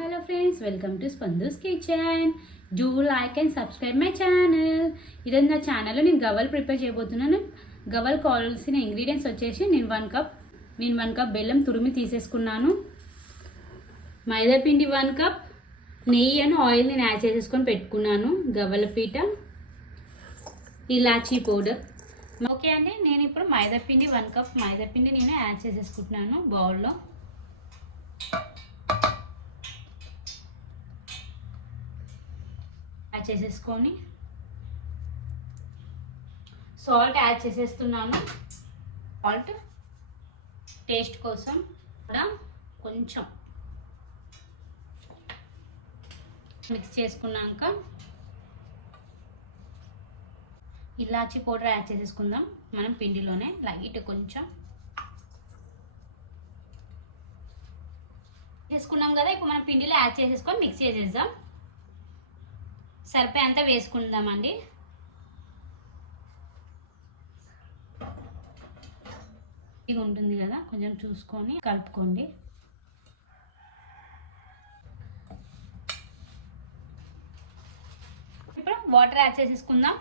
Hello friends, welcome to Spandu's Kitchen. Do like and subscribe my channel. ఈరోజు నా ఛానల్లో నేను గవ్వలు ప్రిపేర్ చేయబోతున్నాను. గవ్వలు కావాల్సిన ఇంగ్రీడియంట్స్ వచ్చేసి నేను 1 కప్ బెల్లం తురిమి తీసేసుకున్నాను. మైదా పిండి 1 కప్, నెయ్యి అండ్ ఆయిల్ నేను యాడ్ చేసేసుకొని పెట్టుకున్నాను. గవ్వల పీట, ఇలాచీ పౌడర్. ఓకే అండి, నేను ఇప్పుడు మైదా పిండి 1 కప్ మైదా పిండి నేను యాడ్ చేసేసుకుంటున్నాను బౌల్లో. యాడ్ చేసేసుకొని సాల్ట్ యాడ్ చేసేస్తున్నాను. సాల్ట్ టేస్ట్ కోసం కూడా కొంచెం మిక్స్ చేసుకున్నాక ఇలాచీ పౌడర్ యాడ్ చేసేసుకుందాం. మనం పిండిలోనే లైట్ కొంచెం చేసుకున్నాం కదా, ఇప్పుడు మనం పిండిలో యాడ్ చేసేసుకొని మిక్స్ చేసేద్దాం. సరిపోయేంత వేసుకుందామండి. ఇది ఉంటుంది కదా, కొంచెం చూసుకొని కలుపుకోండి. ఇప్పుడు వాటర్ యాడ్ చేసేసుకుందాం.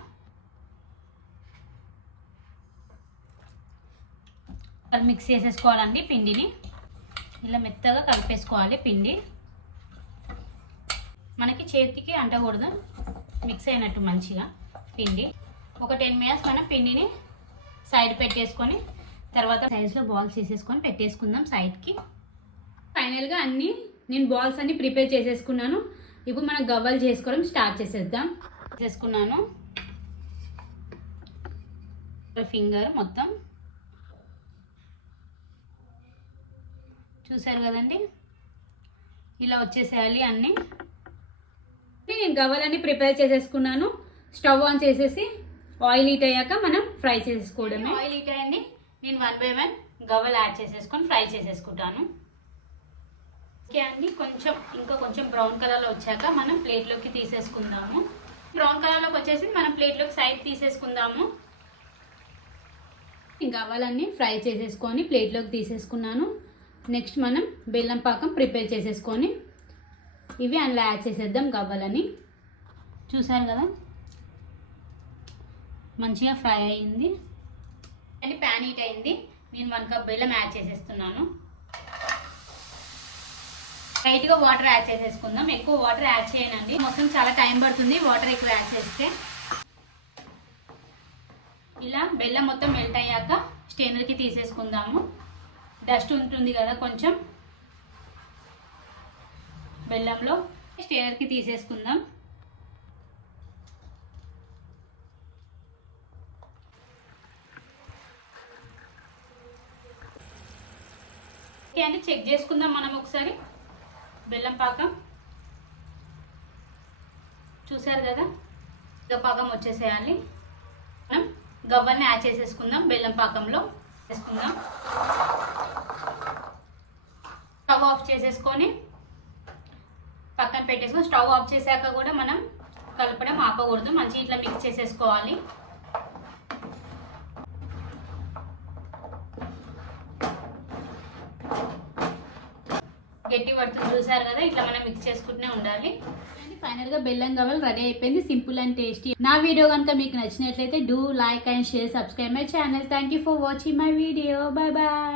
మిక్స్ చేసేసుకోవాలండి. పిండిని ఇలా మెత్తగా కలిపేసుకోవాలి. పిండి మనకి చేతికి అంటకూడదు, మిక్స్ అయినట్టు మంచిగా పిండి. ఒక 10 మినిట్స్ మనం పిండిని సైడ్ పెట్టేసుకొని తర్వాత సైజ్లో బాల్స్ చేసేసుకొని పెట్టేసుకుందాం సైడ్కి. ఫైనల్గా నేను బాల్స్ అన్ని ప్రిపేర్ చేసేసుకున్నాను. ఇప్పుడు మనం గవ్వలు చేసుకోవడం స్టార్ట్ చేసేద్దాం. చేసుకున్నాను ఫింగర్ మొత్తం చూసారు కదండి, ఇలా వచ్చేసేయాలి అన్నీ. నేను గవ్వలన్నీ ప్రిపేర్ చేసేసుకున్నాను. స్టవ్ ఆన్ చేసేసి ఆయిల్ హీట్ అయ్యాక మనం ఫ్రై చేసేసుకోవడమే. ఆయిల్ హీట్ అయ్యింది, నేను 1 బై 1 గవ్వలు యాడ్ చేసేసుకొని ఫ్రై చేసేసుకుంటాను. ఓకే అండి, కొంచెం బ్రౌన్ కలర్లో వచ్చాక మనం ప్లేట్లోకి తీసేసుకుందాము. బ్రౌన్ కలర్లోకి వచ్చేసి మనం ప్లేట్లోకి సైడ్ తీసేసుకుందాము. గవ్వలన్నీ ఫ్రై చేసేసుకొని ప్లేట్లోకి తీసేసుకున్నాను. నెక్స్ట్ మనం బెల్లం పాకం ప్రిపేర్ చేసేసుకొని ఇవి అందులో యాడ్ చేసేద్దాం. గవ్వలని చూసారు కదా, మంచిగా ఫ్రై అయింది అండ్ ప్యాన్ హీట్ అయింది. నేను 1 కప్ బెల్లం యాడ్ చేసేస్తున్నాను. లైట్గా వాటర్ యాడ్ చేసేసుకుందాం. ఎక్కువ వాటర్ యాడ్ చేయనండి, మొత్తం చాలా టైం పడుతుంది వాటర్ ఎక్కువ యాడ్ చేస్తే. ఇలా బెల్లం మొత్తం మెల్ట్ అయ్యాక స్టెయినర్కి తీసేసుకుందాము. డస్ట్ ఉంటుంది కదా కొంచెం బెల్లంలో, స్టెయినర్కి తీసేసుకుందాం. ఓకే అండి, చెక్ చేసుకుందాం మనం ఒకసారి. బెల్లం పాకం చూసారు కదా, పాకం వచ్చేసేయాలి. మనం గవ్వల్ని యాడ్ చేసేసుకుందాం. బెల్లం పాకంలో వేసుకుందాం. స్టవ్ ఆఫ్ చేసేసుకొని పక్కన పెట్టేసుకొని, స్టవ్ ఆఫ్ చేశాక కూడా మనం కలపడం ఆపకూడదు, మంచిగా ఇట్లా మిక్స్ చేసేసుకోవాలి. గట్టి పడుతుంది చూసారు కదా, ఇట్లా మనం మిక్స్ చేసుకుంటూనే ఉండాలి. ఫైనల్గా బెల్లం గవ్వలు రెడీ అయిపోయింది. Simple and tasty. నా వీడియో కనుక మీకు నచ్చినట్లయితే do like and share, subscribe my channel. Thank you for watching my video. Bye bye.